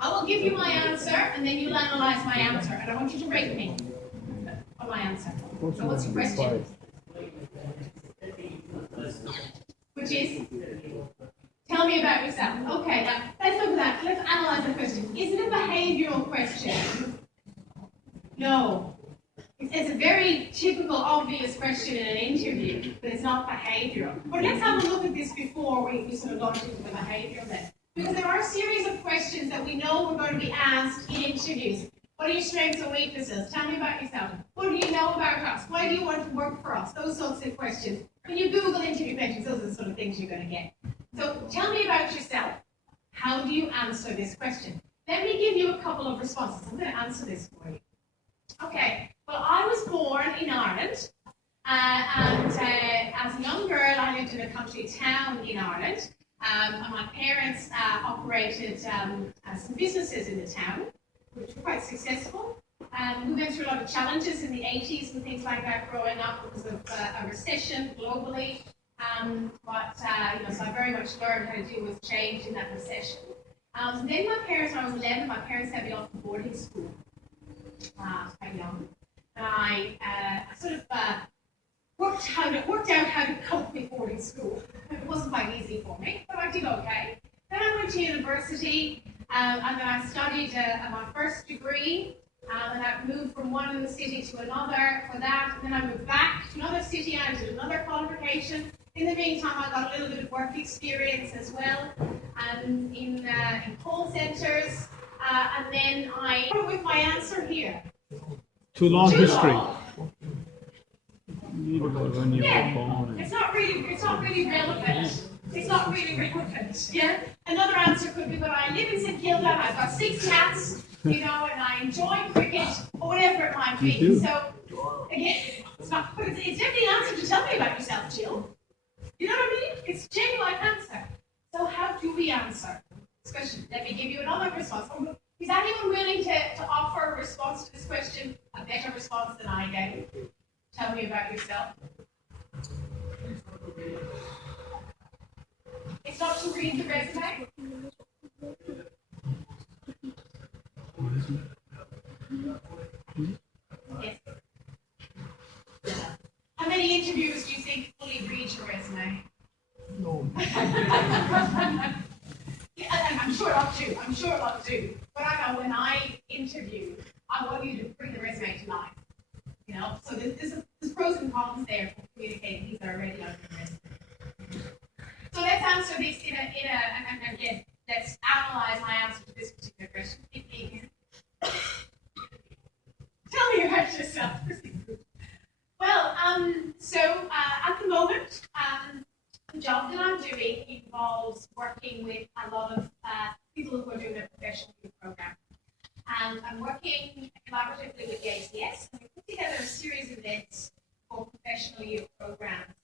I will give you my answer, and then you'll analyze my answer. And I want you to rate me on my answer. So what's your question? Which is? Tell me about yourself. Okay, now let's look at that. Let's analyze the question. Is it a behavioural question? No. It's a very typical, obvious question in an interview, but it's not behavioural. But let's have a look at this before we sort of launch into the behavioural then. Because there are a series of questions that we know we're going to be asked in interviews. What are your strengths and weaknesses? Tell me about yourself. What do you know about us? Why do you want to work for us? Those sorts of questions. When you Google interview questions, those are the sort of things you're going to get. So tell me about yourself. How do you answer this question? Let me give you a couple of responses. I'm going to answer this for you. Okay. Well, I was born in Ireland, and as a young girl, I lived in a country town in Ireland. And my parents operated some businesses in the town, which were quite successful. We went through a lot of challenges in the 80s and things like that growing up because of a recession globally. So I very much learned how to deal with change in that recession. Then my parents, when I was 11, my parents sent me off to boarding school. I was quite young. And I sort of worked out how to cope with boarding school. It wasn't quite easy for me, but I did okay. Then I went to university, and then I studied my first degree, and I moved from one city to another for that. And then I moved back to another city, and I did another qualification. In the meantime, I got a little bit of work experience as well, and in call centres. And then I went with my answer here. Too long history. Yeah, it's not really relevant. It's not really relevant. Yeah. Another answer could be that I live in St Kilda, I've got 6 cats, and I enjoy cricket, or whatever it might be. So again, it's definitely an answer to tell me about yourself, Jill. You know what I mean? It's a genuine answer. So how do we answer this question? Let me give you another response. Is anyone willing to offer a response to this question, a better response than I gave? Tell me about yourself. It's not to read the resume? Yes. How many interviewers do you think fully read your resume? No. Yeah, I'm sure a lot do. But I know when I interview, I want you to bring the resume to life. So there's pros and cons there for communicating things that are already on your resume. So let's answer this and again, let's analyze my answer to this particular question. Tell me about yourself. Well, at the moment, the job that I'm doing involves working with a lot of people who are doing a professional youth program. And I'm working collaboratively with the ACS, and we put together a series of events for professional youth programs.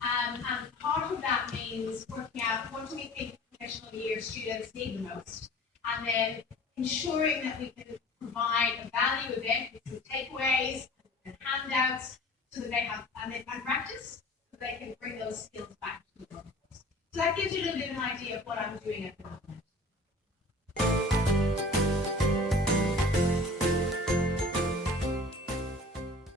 And part of that means working out what do we think professional year students need the most, and then ensuring that we can provide a value event with some takeaways and handouts so that they have and practice, so they can bring those skills back to the workforce. So that gives you a little bit of an idea of what I'm doing at the moment.